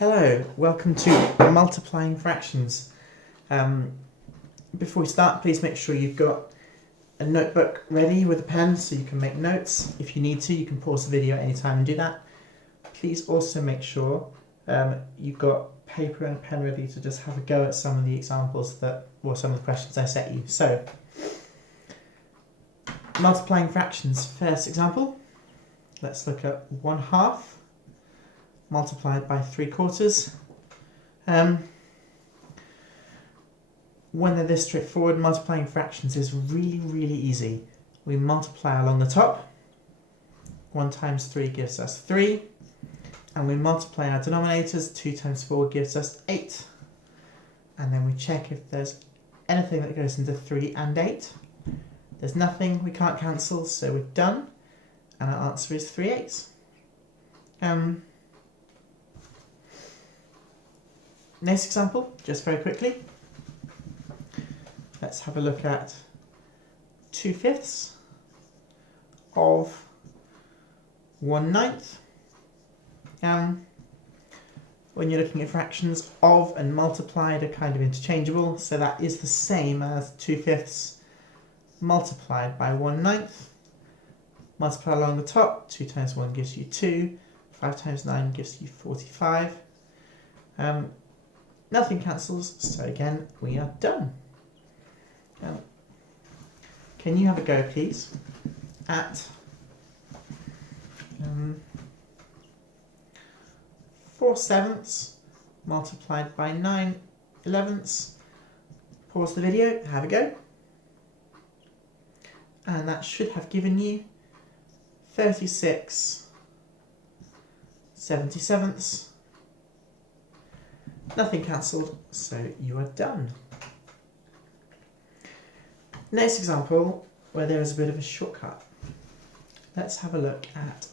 Hello, welcome to Multiplying Fractions. Before we start, please make sure you've got a notebook ready with a pen so you can make notes. If you need to, you can pause the video at any time and do that. Please also make sure you've got paper and a pen ready to just have a go at some of the examples or some of the questions I set you. So, multiplying fractions, first example. Let's look at 1/2 multiplied by 3/4. When they're this straightforward, multiplying fractions is really easy. We multiply along the top. 1 times 3 gives us 3. And we multiply our denominators. 2 times 4 gives us 8. And then we check if there's anything that goes into 3 and 8. There's nothing, we can't cancel, so we're done. And our answer is 3/8. Next example, just very quickly. Let's have a look at 2/5 of 1/9. When you're looking at fractions, of and multiplied are kind of interchangeable, so that is the same as 2/5 multiplied by 1/9. Multiply along the top. 2 times 1 gives you 2. 5 times 9 gives you 45. Nothing cancels, so again, we are done. Can you have a go, please, at 4/7 multiplied by 9/11. Pause the video, have a go. And that should have given you 36/77. Nothing cancelled, so you are done. Next example, where there is a bit of a shortcut. Let's have a look at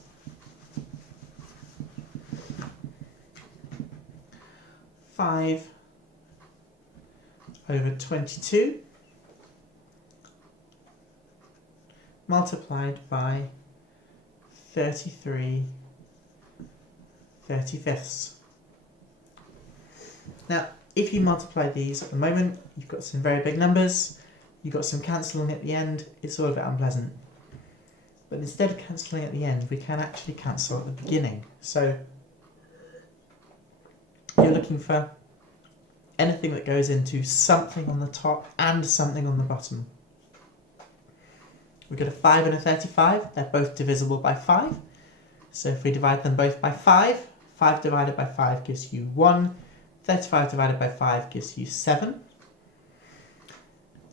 5/22 multiplied by 33/35. Now, if you multiply these at the moment, you've got some very big numbers, you've got some cancelling at the end, it's all a bit unpleasant. But instead of cancelling at the end, we can actually cancel at the beginning. So, you're looking for anything that goes into something on the top and something on the bottom. We've got a 5 and a 35, they're both divisible by 5. So if we divide them both by 5, 5 divided by 5 gives you 1. 35 divided by 5 gives you 7.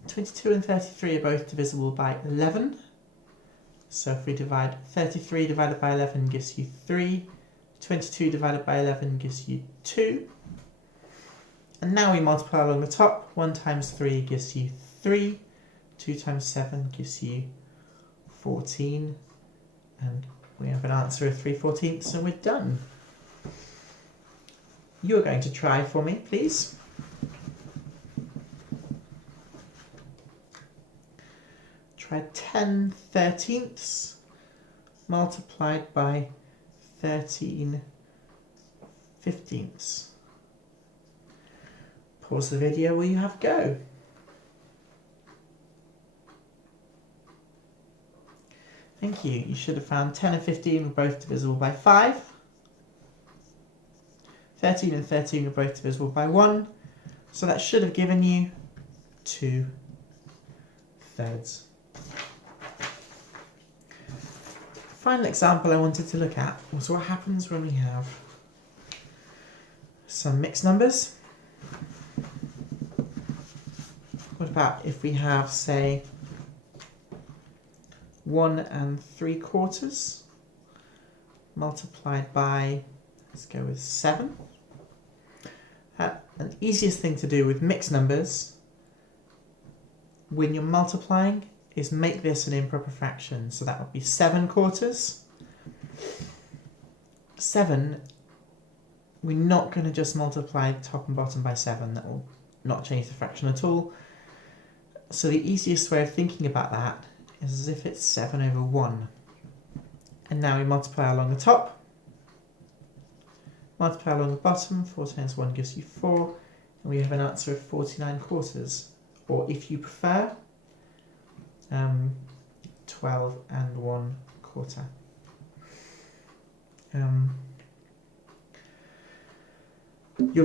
22 and 33 are both divisible by 11. So if we divide 33 divided by 11 gives you 3. 22 divided by 11 gives you 2. And now we multiply along the top. 1 times 3 gives you 3. 2 times 7 gives you 14. And we have an answer of 3/14, and we're done. You're going to try for me, please. Try 10/13 multiplied by 13/15. Pause the video while you have a go. Thank you. You should have found 10 and 15 were both divisible by 5. 13 and 13 were both divisible by 1. So that should have given you 2/3. Final example I wanted to look at was what happens when we have some mixed numbers. What about if we have, say, 1 3/4 multiplied by, let's go with 7. The easiest thing to do with mixed numbers when you're multiplying is make this an improper fraction. So that would be 7/4. 7, we're not going to just multiply top and bottom by 7. That will not change the fraction at all. So the easiest way of thinking about that is as if it's 7/1. And now we multiply along the top. Multiply along the bottom, 4 times 1 gives you 4, and we have an answer of 49 quarters. Or if you prefer, 12 and 1 quarter. You're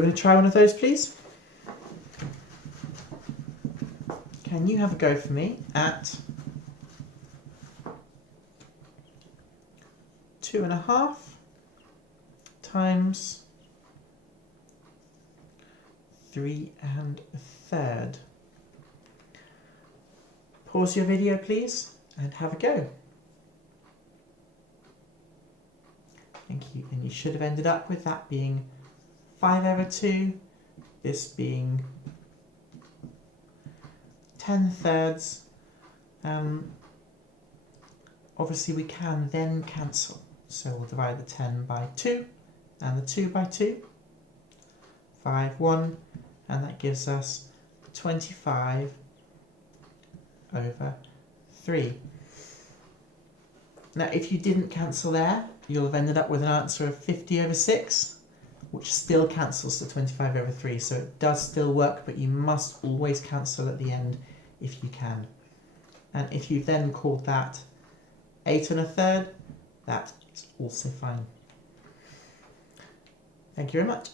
going to try one of those, please? Can you have a go for me at 2.5 times 3 1/3? Pause your video, please, and have a go. Thank you. And you should have ended up with that being 5/2, this being 10/3. Obviously we can then cancel. So we'll divide the 10 by 2 and the 2 by 2. 5, 1, and that gives us 25/3. Now if you didn't cancel there, you'll have ended up with an answer of 50/6, which still cancels to 25/3, so it does still work, but you must always cancel at the end if you can. And if you then called that 8 1/3, that is also fine. Thank you very much.